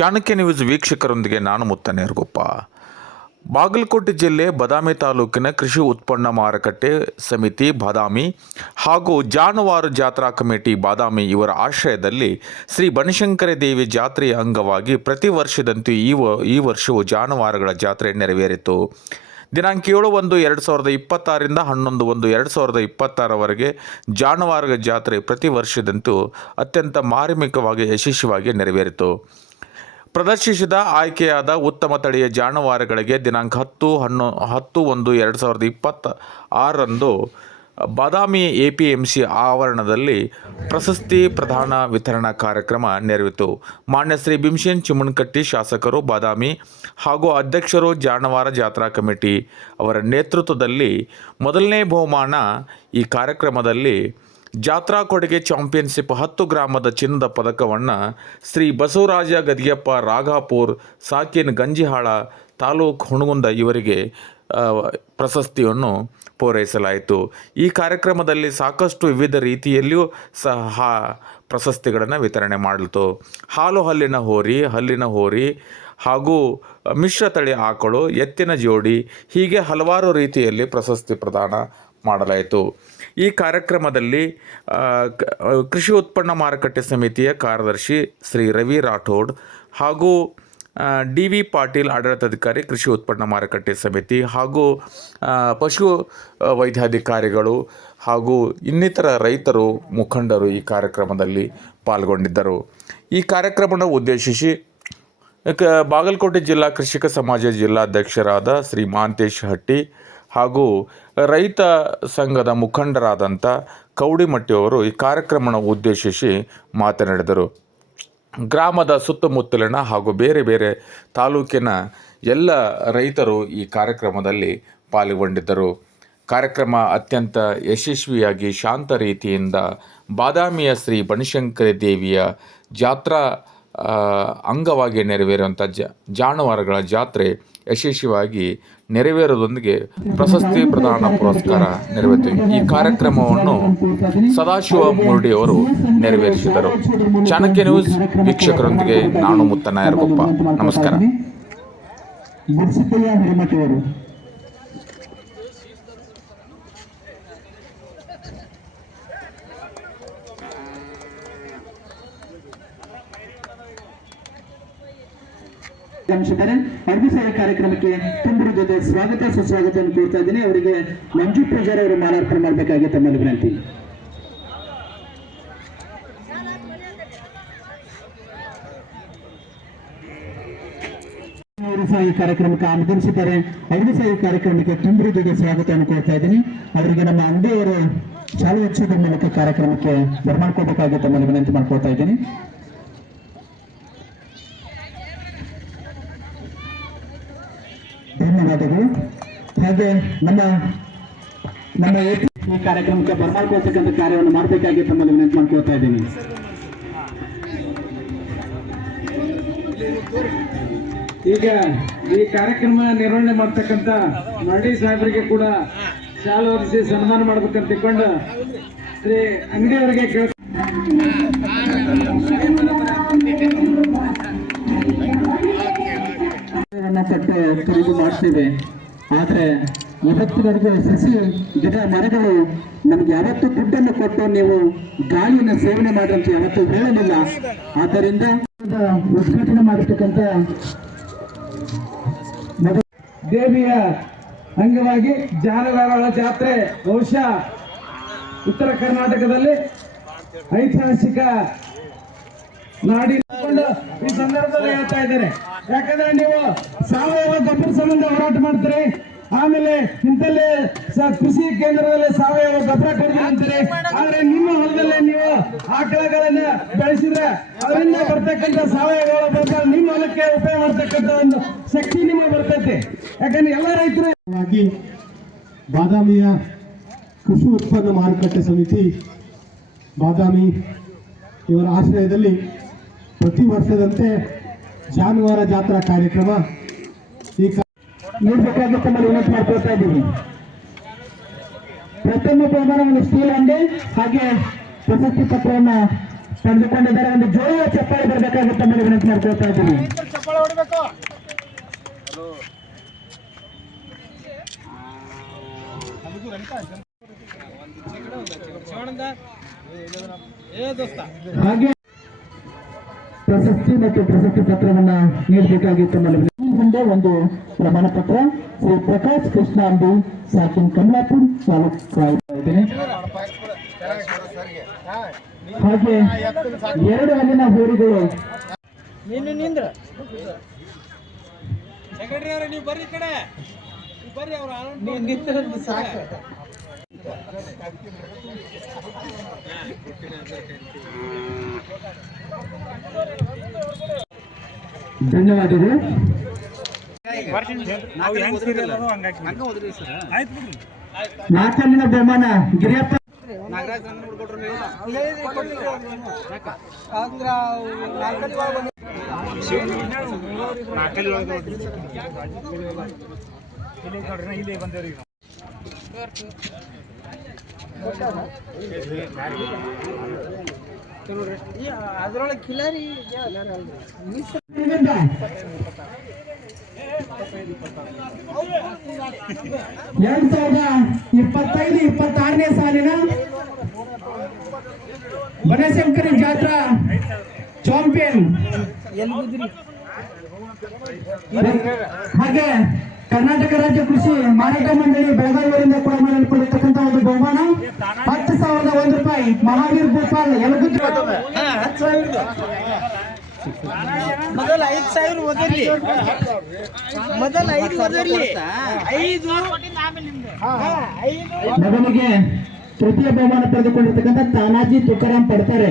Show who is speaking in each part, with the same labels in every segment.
Speaker 1: Chanakya news ವೀಕ್ಷಕರೊಂದಿಗೆ ನಾನು ಮುತ್ತನೇರ್ಗೊಪ್ಪ ಬಾಗಲಕೋಟೆ ಜಿಲ್ಲೆ ಬದಾಮಿ ತಾಲೂಕಿನ ಕೃಷಿ ಉತ್ಪನ್ನ ಮಾರುಕಟ್ಟೆ ಸಮಿತಿ ಬಾದಾಮಿ ಹಾಗೂ ಜಾನುವಾರು ಜಾತ್ರಾ ಕಮಿಟಿ ಬಾದಾಮಿ ಇವರ ಆಶ್ರಯದಲ್ಲಿ ಶ್ರೀ ಬನಶಂಕರ ದೇವಿ ಜಾತ್ರೆಯ ಅಂಗವಾಗಿ ಪ್ರತಿ ವರ್ಷದಂತೆ ಈ ಈ ವರ್ಷವೂ ಜಾನುವಾರುಗಳ ಜಾತ್ರೆ ನೆರವೇರಿತು. ದಿನಾಂಕ ಏಳು ಒಂದು ಎರಡು ಸಾವಿರದ ಇಪ್ಪತ್ತಾರರಿಂದ ಹನ್ನೊಂದು ಒಂದು ಎರಡು ಸಾವಿರದ ಇಪ್ಪತ್ತಾರವರೆಗೆ ಜಾನುವಾರುಗಳ ಜಾತ್ರೆ ಪ್ರತಿ ವರ್ಷದಂತೂ ಅತ್ಯಂತ ಮಾರ್ಮಿಕವಾಗಿ ಯಶಸ್ವಿಯಾಗಿ ನೆರವೇರಿತು. ಪ್ರದರ್ಶಿಸಿದ ಆಯ್ಕೆಯಾದ ಉತ್ತಮ ತಳಿಯ ಜಾನುವಾರುಗಳಿಗೆ ದಿನಾಂಕ ಹತ್ತು, ಹನ್ನೊ, ಹತ್ತು ಒಂದು ಎರಡು ಸಾವಿರದ ಇಪ್ಪತ್ತ ಆರರಂದು Badami A P M C ಆವರಣದಲ್ಲಿ ಪ್ರಶಸ್ತಿ ಪ್ರದಾನ ವಿತರಣಾ ಕಾರ್ಯಕ್ರಮ ನೆರವಿತು ಮಾನ್ಯ ಶ್ರೀ ಭೀಮಸೇನ್ ಚಿಮಣಕಟ್ಟಿ ಶಾಸಕರು, ಬಾದಾಮಿ ಹಾಗೂ ಅಧ್ಯಕ್ಷರು ಜಾನುವಾರ ಜಾತ್ರಾ ಕಮಿಟಿ ಅವರ ನೇತೃತ್ವದಲ್ಲಿ ಮೊದಲನೇ ಬಹುಮಾನ ಈ ಕಾರ್ಯಕ್ರಮದಲ್ಲಿ ಜಾತ್ರಾ ಕೊಡುಗೆ ಚಾಂಪಿಯನ್ಶಿಪ್ ಹತ್ತು ಗ್ರಾಮದ ಚಿನ್ನದ ಪದಕವನ್ನು ಶ್ರೀ ಬಸವರಾಜ ಗದಿಯಪ್ಪ ರಾಘಾಪುರ್, ಸಾಕಿನ್ ಗಂಜಿಹಾಳ, ತಾಲೂಕು ಹುಣಗುಂದ ಇವರಿಗೆ ಪ್ರಶಸ್ತಿಯನ್ನು ಪೂರೈಸಲಾಯಿತು. ಈ ಕಾರ್ಯಕ್ರಮದಲ್ಲಿ ಸಾಕಷ್ಟು ವಿವಿಧ ರೀತಿಯಲ್ಲಿಯೂ ಸಹ ಪ್ರಶಸ್ತಿಗಳನ್ನು ವಿತರಣೆ ಮಾಡಲಿತು ಹಾಲು ಹಲ್ಲಿನ ಹೋರಿ ಹಲ್ಲಿನ ಹೋರಿ ಹಾಗೂ ಮಿಶ್ರ ತಳಿ ಆಕಳು, ಎತ್ತಿನ ಜೋಡಿ ಹೀಗೆ ಹಲವಾರು ರೀತಿಯಲ್ಲಿ ಪ್ರಶಸ್ತಿ ಪ್ರದಾನ ಮಾಡಲಾಯಿತು. ಈ ಕಾರ್ಯಕ್ರಮದಲ್ಲಿ ಕೃಷಿ ಉತ್ಪನ್ನ ಮಾರುಕಟ್ಟೆ ಸಮಿತಿಯ ಕಾರ್ಯದರ್ಶಿ ಶ್ರೀ ರವಿ ರಾಠೋಡ್ ಹಾಗೂ ಡಿ ವಿ ಪಾಟೀಲ್ ಆಡಳಿತಾಧಿಕಾರಿ, ಕೃಷಿ ಉತ್ಪನ್ನ ಮಾರುಕಟ್ಟೆ ಸಮಿತಿ ಹಾಗೂ ಪಶು ವೈದ್ಯಾಧಿಕಾರಿಗಳು ಹಾಗೂ ಇನ್ನಿತರ ರೈತರು ಮುಖಂಡರು ಈ ಕಾರ್ಯಕ್ರಮದಲ್ಲಿ ಪಾಲ್ಗೊಂಡಿದ್ದರು. ಈ ಕಾರ್ಯಕ್ರಮವನ್ನು ಉದ್ದೇಶಿಸಿ ಬಾಗಲಕೋಟೆ ಜಿಲ್ಲಾ ಕೃಷಿಕ ಸಮಾಜ ಜಿಲ್ಲಾಧ್ಯಕ್ಷರಾದ ಶ್ರೀ ಮಾಂತೇಶ್ ಹಟ್ಟಿ ಹಾಗೂ ರೈತ ಸಂಘದ ಮುಖಂಡರಾದಂಥ ಕೌಡಿಮಟ್ಟಿಯವರು ಈ ಕಾರ್ಯಕ್ರಮವನ್ನು ಉದ್ದೇಶಿಸಿ ಮಾತನಾಡಿದರು. ಗ್ರಾಮದ ಸುತ್ತಮುತ್ತಲಿನ ಹಾಗೂ ಬೇರೆ ಬೇರೆ ತಾಲೂಕಿನ ಎಲ್ಲ ರೈತರು ಈ ಕಾರ್ಯಕ್ರಮದಲ್ಲಿ ಪಾಲ್ಗೊಂಡಿದ್ದರು. ಕಾರ್ಯಕ್ರಮ ಅತ್ಯಂತ ಯಶಸ್ವಿಯಾಗಿ ಶಾಂತ ರೀತಿಯಿಂದ ಬಾದಾಮಿಯ ಶ್ರೀ ಬನಶಂಕರಿ ದೇವಿಯ ಜಾತ್ರಾ ಅಂಗವಾಗಿ ನೆರವೇರುವಂಥ ಜಾನುವಾರುಗಳ ಜಾತ್ರೆ ಯಶಸ್ವಿಯಾಗಿ ನೆರವೇರೋದೊಂದಿಗೆ ಪ್ರಶಸ್ತಿ ಪ್ರದಾನ ಪುರಸ್ಕಾರ ನೆರವೇರಿತು. ಈ ಕಾರ್ಯಕ್ರಮವನ್ನು ಸದಾಶಿವ ಮುರುಡಿಯವರು ನೆರವೇರಿಸಿದರು. ಚಾಣಕ್ಯ ನ್ಯೂಸ್ ವೀಕ್ಷಕರೊಂದಿಗೆ ನಾನು ಮುತ್ತನಾಯರ್ಗೊಪ್ಪ ನಮಸ್ಕಾರ.
Speaker 2: ಹಿರೇಮಠಿಯವರು ಆಗಮಿಸಿದ್ದಾರೆ ಕಾರ್ಯಕ್ರಮಕ್ಕೆ ತುಂಬರು ಜೊತೆ ಸ್ವಾಗತ, ಸುಸ್ವಾಗತವನ್ನು ಕೋರ್ತಾ ಇದ್ದೀನಿ. ಅವರಿಗೆ ಮಂಜು ಪೂಜಾರಿ ಅವರು ಮಾಲಾರ್ಪಣೆ ಮಾಡಬೇಕಾಗಿ ತಮ್ಮಲ್ಲಿ ವಿನಂತಿ. ಈ ಕಾರ್ಯಕ್ರಮಕ್ಕೆ ಆಗಮಿಸಿದ್ದಾರೆ. ಅವರು ಸಹ ಕಾರ್ಯಕ್ರಮಕ್ಕೆ ತುಂಬರು ಜೊತೆ ಸ್ವಾಗತವನ್ನು ಕೋರ್ತಾ ಇದ್ದೀನಿ. ಅವರಿಗೆ ನಮ್ಮ ಅಂಗಡಿಯವರು ಶಾಲೆ ಹಚ್ಚೋದ್ರ ಮೂಲಕ ಕಾರ್ಯಕ್ರಮಕ್ಕೆ ಬರ್ಮಾಡ್ಕೋಬೇಕಾಗಿ ತಮ್ಮಲ್ಲಿ ವಿನಂತಿ ಮಾಡ್ಕೊಳ್ತಾ ಇದ್ದೀನಿ ಧನ್ಯವಾದಗಳು ಹಾಗೆ ನಮ್ಮ ನಮ್ಮ ಈ ಕಾರ್ಯಕ್ರಮಕ್ಕೆ ಬರ್ಮಾಡ್ಕೊಳ್ತಕ್ಕಂಥ ಕಾರ್ಯವನ್ನು ಮಾಡಬೇಕಾಗಿ ತಮ್ಮಲ್ಲಿ ವಿನಂತಿ ಮಾಡ್ಕೊಳ್ತಾ ಇದ್ದೀನಿ.
Speaker 3: ಈಗ ಈ ಕಾರ್ಯಕ್ರಮ ನಿರ್ವಹಣೆ ಮಾಡ್ತಕ್ಕಂಥ ಮರಡಿ ಸಾಹೇಬರಿಗೆ ಕೂಡ ಶಾಲು ಒರೆಸಿ ಸನ್ಮಾನ ಮಾಡ್ಬೇಕಂತ ತಿಳ್ಕೊಂಡು ಶ್ರೀ ಅಂಗಡಿಯವರಿಗೆ ಕೇಳ
Speaker 2: ಕೊಟ್ಟು ಖರೀದಿ ಮಾಡ್ತೇವೆ ಆದ್ರೆ ಇವತ್ತಿನವರೆಗೂ ಸಸಿ ಗಿಡ ಮರಗಳು ನಮ್ಗೆ ಯಾವತ್ತೂ ದುಡ್ಡನ್ನು ಕೊಟ್ಟು ನೀವು ಗಾಳಿಯನ್ನು ಸೇವನೆ ಮಾಡಿ ಅಂತ ಯಾವತ್ತೂ ಹೇಳಲಿಲ್ಲ. ಆದ್ದರಿಂದ ಉದ್ಘಾಟನೆ ಮಾಡಿರ್ತಕ್ಕಂಥ ಮೊದಲ
Speaker 3: ದೇವಿಯ ಅಂಗವಾಗಿ ಜಾನುವಾರುಗಳ ಜಾತ್ರೆ ಬಹುಶಃ ಉತ್ತರ ಕರ್ನಾಟಕದಲ್ಲಿ ಐತಿಹಾಸಿಕ ನಾಡಿ ಈ ಸಂದರ್ಭದಲ್ಲಿ ಹೇಳ್ತಾ ಇದ್ದಾರೆ ಯಾಕಂದ್ರೆ ನೀವು ಸಾವಯವ ಗೊಬ್ಬರ ಸಂಬಂಧ ಹೋರಾಟ ಮಾಡ್ತೀರಿ. ಆಮೇಲೆ ಇಂತಲ್ಲೇ ಕೃಷಿ ಕೇಂದ್ರದಲ್ಲಿ ಸಾವಯವ ಗೊಬ್ಬರ ಕೊಡ್ತೀವಿ ಅಂತಾರೆ ಆದ್ರೆ ನಿಮ್ಮ ಹೊಲದಲ್ಲೇ ನೀವು ಆಕಳಗಳನ್ನ ಬೆಳೆಸಿದ್ರೆ ಅದರಿಂದ ಬರ್ತಕ್ಕಂಥ ಸಾವಯವ ಗೊಬ್ಬರ ನಿಮ್ಮ ಹೊಲಕ್ಕೆ ಉಪಯೋಗ ಮಾಡ್ತಕ್ಕಂಥ ಒಂದು ಶಕ್ತಿ ನಿಮಗೆ ಬರ್ತೈತೆ. ಯಾಕಂದ್ರೆ ಎಲ್ಲ ರೈತರು
Speaker 4: ಬಾದಾಮಿಯ ಕೃಷಿ ಉತ್ಪನ್ನ ಮಾರುಕಟ್ಟೆ ಸಮಿತಿ ಬಾದಾಮಿ ಇವರ ಆಶ್ರಯದಲ್ಲಿ ಪ್ರತಿ ವರ್ಷದಂತೆ ಜಾನುವಾರು ಜಾತ್ರಾ ಕಾರ್ಯಕ್ರಮ ಈ
Speaker 2: ನೀಡಬೇಕಾಗಿ ತಮ್ಮಲ್ಲಿ ವಿನಂತಿ ಮಾಡ್ಕೊಳ್ತಾ ಇದ್ದೀವಿ. ಪ್ರಥಮ ಬಹುಮಾನವನ್ನು ಸ್ಟೀಲ್ ಅಂಡೆ ಹಾಗೆ ಪ್ರಶಸ್ತಿ ಪತ್ರವನ್ನ ಪಡೆದುಕೊಂಡಿದ್ದಾರೆ. ಒಂದು ಜೋಳ ಚಪ್ಪಾಳೆ ಬರಬೇಕಾಗುತ್ತೆ ತಮ್ಮಲ್ಲಿ ವಿನಂತಿ ಮಾಡ್ಕೊಳ್ತಾ ಇದ್ದೀವಿ. ಹಾಗೆ ಪ್ರಶಸ್ತಿ ಮತ್ತು ಪ್ರಶಸ್ತಿ ಪತ್ರವನ್ನ ನೀಡಬೇಕಾಗಿತ್ತು ತಮ್ಮಲ್ಲಿ ಮುಂದೆ ಒಂದು ಪ್ರಮಾಣ ಪತ್ರ ಶ್ರೀ ಪ್ರಕಾಶ್ ಕೃಷ್ಣ ಅಂಬಿ ಸಾಕಿನ್ ಕಮಲಾಪುರ್ ತಾಲೂಕು ಇದ್ದೇನೆ ಹಾಗೆ ಎರಡು ಹಲ್ಲಿನ ಹೋರಿಗಳು
Speaker 3: ನೀನು ನಿಂದ್ರ. ಸೆಕ್ರೆಟರಿ ಅವ್ರೆ ನೀವು ಬರ್ರಿ ಈ ನೀವು ಬರ್ರಿ ಅವ್ರ ನೀವು ನಿಂತಿರೋದು ಸಾಕು.
Speaker 2: ಧನ್ಯವಾದಗಳು. ನಾಲ್ಕಲ್ಲಿನ ಬಹುಮಾನ ಗಿರಿಯಪ್ಪ.
Speaker 3: ಅದ್ರೊಳಗೆ ಕಿಲಾರಿ
Speaker 2: ಎರಡ್ ಸಾವಿರದ ಇಪ್ಪತ್ತೈದು, ಇಪ್ಪತ್ತಾರನೇ ಸಾಲಿನ ಬನಶಂಕರಿ ಜಾತ್ರಾ ಚಾಂಪಿಯನ್ ಹಾಗೆ ಕರ್ನಾಟಕ ರಾಜ್ಯ ಕೃಷಿ ಮಾರಾಟ ಮಂಡಳಿ ಬೆಳಗಾವಿಯಿಂದ ಕೂಡ ಮಾಡಲ್ಪಟ್ಟಿರ್ತಕ್ಕಂಥ ಒಂದು ಬಹುಮಾನ, ಹತ್ತು ಸಾವಿರದ ಒಂದು ರೂಪಾಯಿ ಮಹಾವೀರ್ ಗೋಪಾಲ್ ಯಲಗುತ್ತಿ
Speaker 3: ಮೊದಲ ಐದು ಸಾವಿರ ಓದಲಿ ಮೊದಲ ಐದು ಓದಲಿ ಐದು.
Speaker 2: ಮೊದಲಿಗೆ ತೃತೀಯ ಬಹುಮಾನ ಪಡೆದುಕೊಂಡಿರ್ತಕ್ಕಂಥ ತಾನಾಜಿ ತುಕಾರಾಮ್ ಪಡ್ತಾರೆ.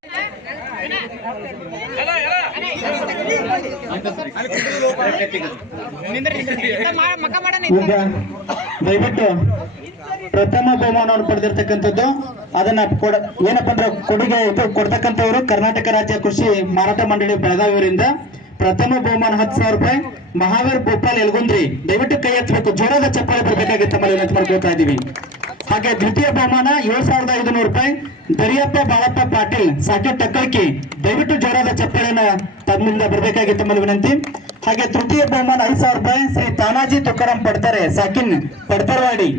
Speaker 2: ದಯವಿಟ್ಟು ಪ್ರಥಮ ಬಹುಮಾನವನ್ನು ಪಡೆದಿರ್ತಕ್ಕಂಥದ್ದು, ಅದನ್ನ ಕೊಡ, ಏನಪ್ಪ ಅಂದ್ರೆ ಕೊಡುಗೆ ಇದು ಕೊಡ್ತಕ್ಕಂಥವ್ರು ಕರ್ನಾಟಕ ರಾಜ್ಯ ಕೃಷಿ ಮಾರಾಟ ಮಂಡಳಿ ಬೆಳಗಾವಿಯವರಿಂದ. ಪ್ರಥಮ ಬಹುಮಾನ ಹತ್ತು ಸಾವಿರ ರೂಪಾಯಿ. ಮಹಾವೀರ್ ಭೋಪಾಲ್ ಎಲ್ಗುಂದ್ರಿ ದಯವಿಟ್ಟು ಕೈ ಎತ್ತಬೇಕು. ಜೋರಾದ ಚಪ್ಪಾಳೆ ಬರ್ಬೇಕಾಗಿತ್ತು ತಮ್ಮಲ್ಲಿ ಮಾಡ್ಕೊಳ್ತಾ ಇದ್ದೀವಿ. ಹಾಗೆ ದ್ವಿತೀಯ ಬಹುಮಾನ ಏಳು ಸಾವಿರದ ಐದುನೂರು ರೂಪಾಯಿ. ದರಿಯಪ್ಪ ಬಾಳಪ್ಪ ಪಾಟೀಲ್ ಸಾಕೆ ಟಕ್ಕಳ್ಕಿ ದಯವಿಟ್ಟು ಜೋರಾದ ಚಪ್ಪಳೆಯನ್ನು ತಮ್ಮಿಂದ ಬರಬೇಕಾಗಿ ತಮ್ಮಲ್ಲಿ ವಿನಂತಿ. ಹಾಗೆ ತೃತೀಯ ಬಹುಮಾನ ಐದು ಸಾವಿರ ರೂಪಾಯಿ ಶ್ರೀ ತಾನಾಜಿ ತುಕಾರಾಮ್ ಪಡ್ತಾರೆ, ಸಾಕಿನ್ ಪಡ್ತರವಾಡಿ.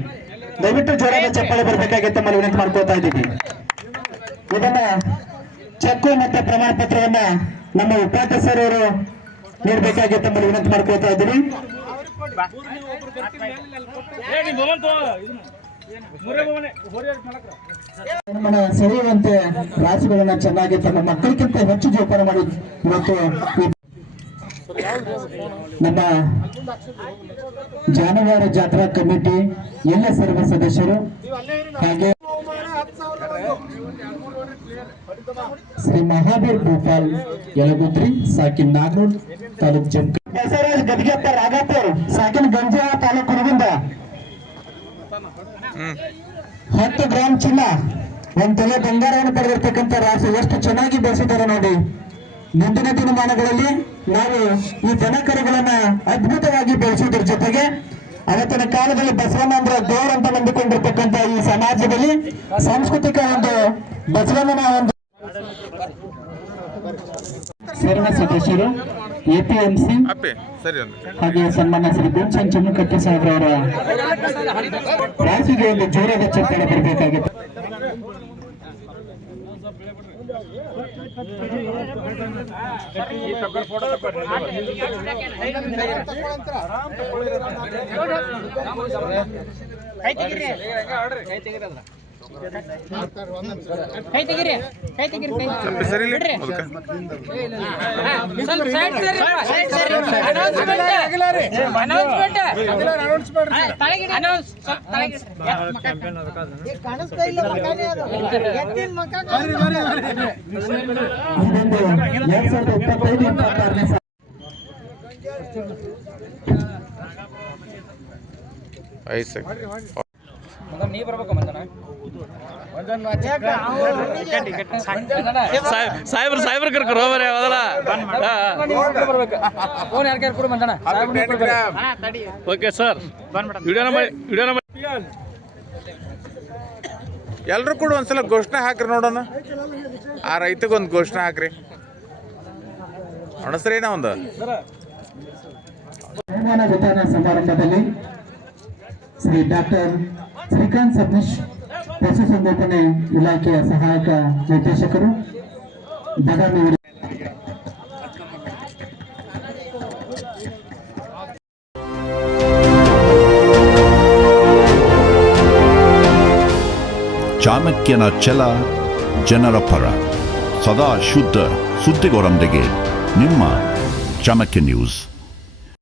Speaker 2: ದಯವಿಟ್ಟು ಜೋರಾದ ಚಪ್ಪಳೆ ಬರಬೇಕಾಗಿ ತಮ್ಮಲ್ಲಿ ವಿನಂತಿ ಮಾಡ್ಕೋತಾ ಇದ್ದೀವಿ. ಇದನ್ನ ಚೆಕ್ಕು ಮತ್ತೆ ಪ್ರಮಾಣ ಪತ್ರವನ್ನ ನಮ್ಮ ಉಪಾಧ್ಯಕ್ಷರವರು ನೀಡಬೇಕಾಗಿ ತಮ್ಮಲ್ಲಿ ವಿನಂತಿ ಮಾಡ್ಕೋತಾ ಇದ್ದೀವಿ. ಸೆಳೆಯುವಂತೆ ರಾಸುಗಳನ್ನ ಚೆನ್ನಾಗಿ ತಮ್ಮ ಮಕ್ಕಳಿಗಿಂತ ಹೆಚ್ಚು ಜೋಪಾನ ಮಾಡಿ ಇವತ್ತು ನಮ್ಮ ಜಾನುವಾರು ಜಾತ್ರಾ ಕಮಿಟಿ ಎಲ್ಲ ಸರ್ವ ಸದಸ್ಯರು ಹಾಗೆ ಶ್ರೀ ಮಹಾವೀರ್ ಭೂಪಾಲ್ ಯಲಗುತ್ರಿ ಸಾಕಿನ್ ನಾಗನೂರ್, ತಾಲೂಕ್ ಜಮ್ಕ ಬಸವರಾಜ್ ಗದಗಪ್ಪ ಸಾಕಿನ್ ಗಂಜಾ ತಾಲೂಕು ಹುನಗುಂದ ಹತ್ತು ಗ್ರಾಮ್ ಚಿನ್ನ. ಒಂದ್ ತಲೆ ಬಂಗಾರವನ್ನು ಪಡೆದಿರ್ತಕ್ಕಂಥ ರಾಶಿ ಎಷ್ಟು ಚೆನ್ನಾಗಿ ಬೆಳೆಸಿದ್ದಾರೆ ನೋಡಿ. ಮುಂದಿನ ದಿನಮಾನಗಳಲ್ಲಿ ನಾವು ಈ ದನಕರುಗಳನ್ನ ಅದ್ಭುತವಾಗಿ ಬೆಳೆಸುವುದರ ಜೊತೆಗೆ ಅವತ್ತಿನ ಕಾಲದಲ್ಲಿ ಬಸವಣ್ಣ ಅಂದ್ರೆ ದೇವರಂತ ನಂಬಿಕೊಂಡಿರ್ತಕ್ಕಂಥ ಈ ಸಮಾಜದಲ್ಲಿ ಸಾಂಸ್ಕೃತಿಕ ಒಂದು ಬಸವಣ್ಣನ ಒಂದು ಸದಸ್ಯರು ಎಪಿಎಂಸಿ
Speaker 1: ಅಪ್ಪೆ ಸರಿ ಅಂದ್ರೆ
Speaker 2: ಹಾಗೆ ಸನ್ಮಾನ್ಯ ಶ್ರೀ ಭೀಮಸನ್ ಚಮ್ಮಕಟ್ಟಿ ಸಾಹೇಬ್ರವರ ರಾಜಿಗೆ ಒಂದು ಜೋರಾದ ಚಪ್ಪಾಳೆ ಬರಬೇಕಾಗಿತ್ತು.
Speaker 5: ಕೈ ತೆಗಿರಿ. ಕೈ ತೆಗಿರಿ ಕೈ ತೆಗಿರಿ ಕೈ ಬಿಡ್ರಿ. ಸ್ವಲ್ಪ ಸೈಡ್ ಸರಿ ಸೈಡ್ ಸರಿ. ಅನೌನ್ಸ್ಮೆಂಟ್ ಅನೌನ್ಸ್ಮೆಂಟ್ ತಳಗಿಡಿ ಅನೌನ್ಸ್
Speaker 3: ಕಾಣಿಸ್ತಾ ಇಲ್ಲ ಮಕಾನೇ ಅದು. ಎತ್ತಿನ ಮಕ
Speaker 2: ಇದೊಂದು ಎರಡ್ ಸಾವಿರದ ಇಪ್ಪತ್ತೈದು ಇಪ್ಪತ್ತಾರನೇ
Speaker 1: ಐದು ಸೆಕೆಂಡ್.
Speaker 5: ನೀ ಬರ್ಬೇಕು ಮಂದನ
Speaker 6: ಸಾಹೇಬ್ರ ಸಾಹೇಬ್ರ ಕರ್ಕೊ ಹೋಗ್ಬರ್ರಿ ಮೊದಲ
Speaker 5: ಫೋನ್ ಯಾರು ಕೊಡು ಮಂದನ
Speaker 6: ಓಕೆ ಸರ್. ವಿಡಿಯೋ ಮಾಡಿ. ವಿಡಿಯೋನ ಮಾಡಿ
Speaker 1: ಎಲ್ಲರೂ ಕೂಡ ಒಂದ್ಸಲ ಘೋಷಣೆ ಹಾಕ್ರಿ ನೋಡೋಣ. ಆ ರೈತಗೊಂದು ಘೋಷಣೆ ಹಾಕ್ರಿ. ಅಣಸ್ರೇನ ಒಂದು?
Speaker 2: ಸಮಾರಂಭದಲ್ಲಿ ಶ್ರೀ ಡಾಕ್ಟರ್ ಶ್ರೀಕಾಂತ್ ಸತೀಶ್ ಪಶುಸಂಗೋಪನೆ ಇಲಾಖೆಯ ಸಹಾಯಕ ನಿರ್ದೇಶಕರು, ಬದಾಮಿ
Speaker 7: ಚಾಣಕ್ಯನ ಛಲ ಜನರ ಪರ. ಸದಾ ಶುದ್ಧ ಸುದ್ದಿಗೋರೊಂದಿಗೆ ನಿಮ್ಮ ಚಾಣಕ್ಯ ನ್ಯೂಸ್.